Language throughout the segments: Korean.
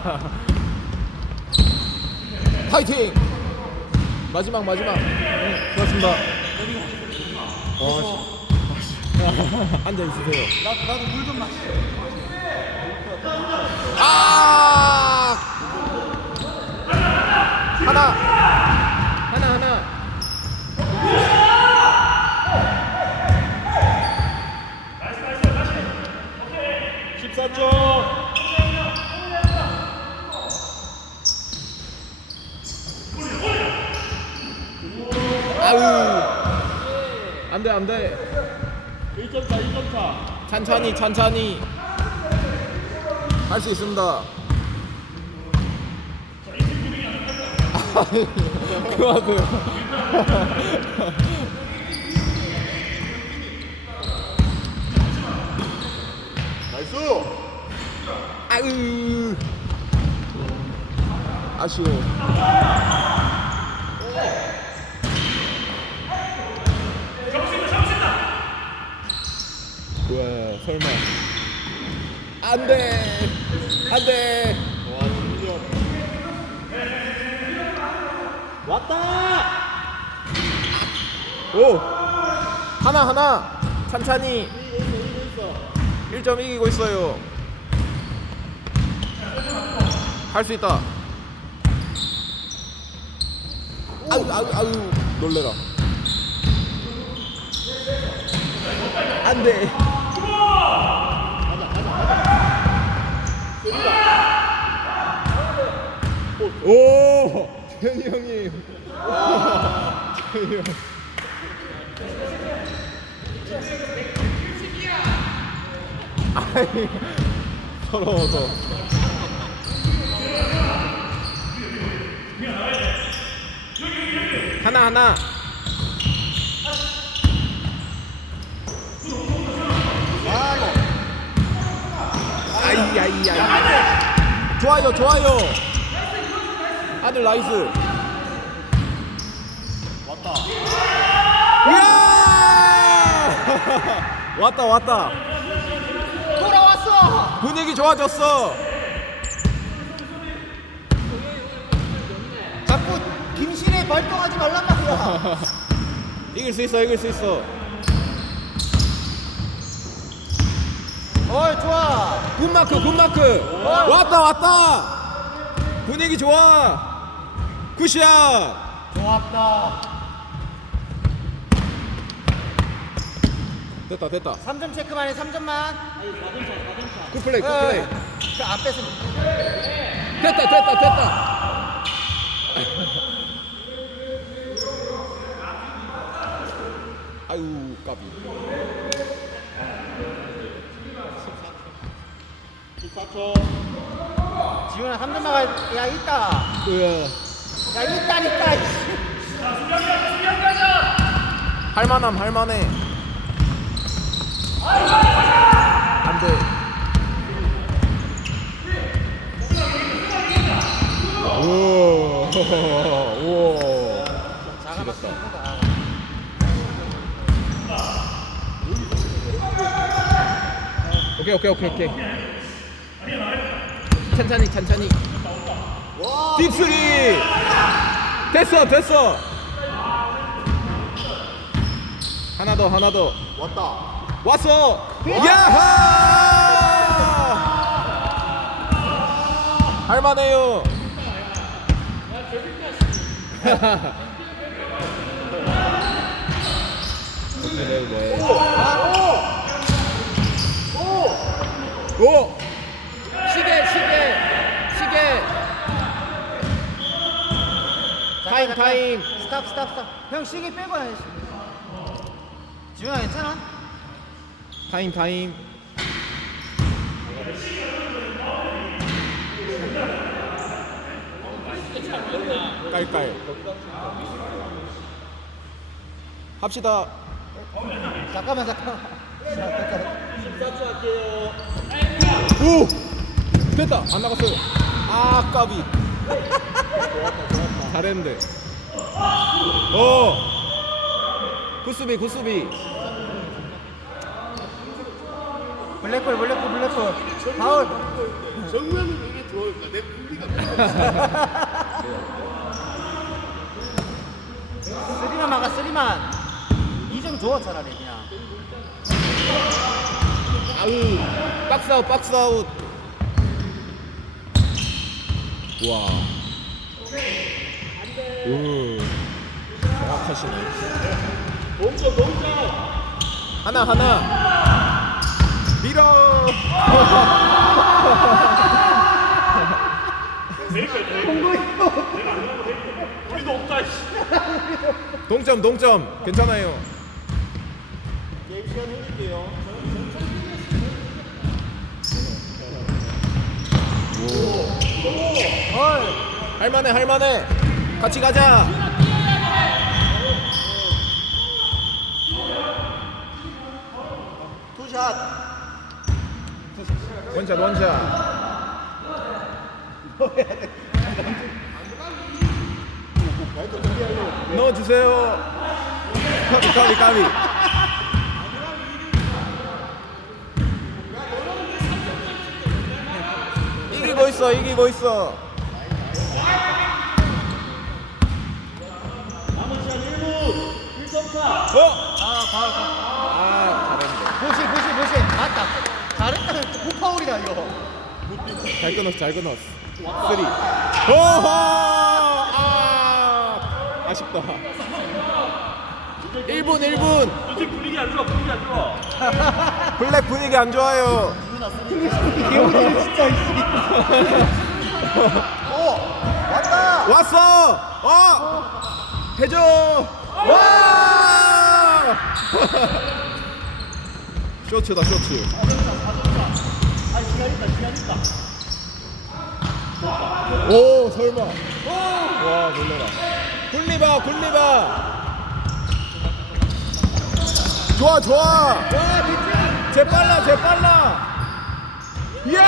파이팅! 마지막 마지막. 응, 고맙습니다. 와, 씨. 앉아 있으세요. 나, 나도 물 좀 마시. 아! 하나. 하나 하나. 14 아우. 안돼 안돼. 1점 차, 1점 차. 천천히 천천히. 할 수 있습니다. 그만하세요. 나이스. 아유. 아쉬워. 뭐야 설마 안돼. 안돼. 왔다. 오. 하나 하나. 찬찬히. 이거 있어, 1점 이기고 있어요. 할 수 있다. 아유 아유 아유. 놀래라. 안돼 오! 재현이 형님 재현이 형. 아이 서러워서. 하나 하나. 아이 아이 아이. 좋아요 좋아요 아들 나이스. 왔다. 이야! 왔다 왔다. 돌아왔어. 분위기 좋아졌어. 자꾸 김신혜 발동하지 말란 말이야. 이길 수 있어 이길 수 있어. 어이, 좋아. 굿마크 굿마크. 왔다 왔다. 분위기 좋아 굿샷 좋았다. 됐다 됐다 3점 체크만 해, 3점만. 굿플레이 굿플레이 그 앞에서 됐다 됐다 됐다 아유 까비 14초. 지훈아 3점 막아. 야, 있다. 으아. 야, 있다니까. 할만함 할만해. 안돼. 오오 자가 막다 오케이 오케이 오케이 오케이. 천천히 천천히. 딥스리 됐어 됐어. 하나 더 하나 더. 왔다. 왔어. 야하! 할만해요. 네, 네. 오! 시계 시계 시계 타임 타임 스탑, 스탑, 스탑. 형 시계 빼고 해. 지훈아 괜찮아? 타임 타임 깔깔 합시다 잠깐만, 잠깐만. 오 됐다 안 나갔어요 아 까비 잘했는데. 어. 굿수비 굿수비. 블랙홀, 블랙홀, 블랙홀. 파울. 정면으로 이게 들어올까 내 분리가 쓰리만 막아 쓰리만. 2점 줘 차라리 그냥. 아우. 박스 아웃 박스 아웃. 와 오, 정확하시네 하나 하나. 밀어. 우리도 없다 씨 동점 동점. 괜찮아요. 게임 시간 해줄게요 헐. 할만해 할만해 같이 가자. 투샷. 원샷 원샷. 넣어주세요. 까비 까비 까비. 이기고 있어 이기고 있어 남은 시간 1분 1점 차 어? 아 바로 가. 아. 잘했네 보시 보시 보시. 맞다 잘했다 무파울이다 이거. 잘 끊었어 잘 끊었어. 쓰리. 오호! 아! 아쉽다. 1분 1분. 저팀 분위기 안 좋아 분위기 안 좋아. 블랙 분위기 안 좋아요. 개우들 진짜 오 왔다! 왔어! 어! 해줘! 와 쇼츠 있다 시간 있다 오 설마. 와 놀래라. 굴리바 굴리바. 좋아 좋아. 제 빨라 제 빨라. 이야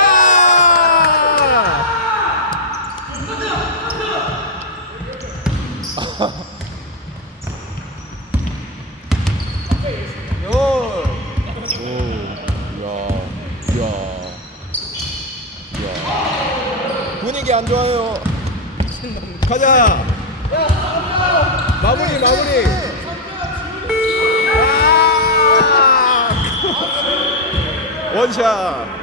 요 오야야야 분위기 안 좋아요. 가자. 마무리 마무리. 아! 원샷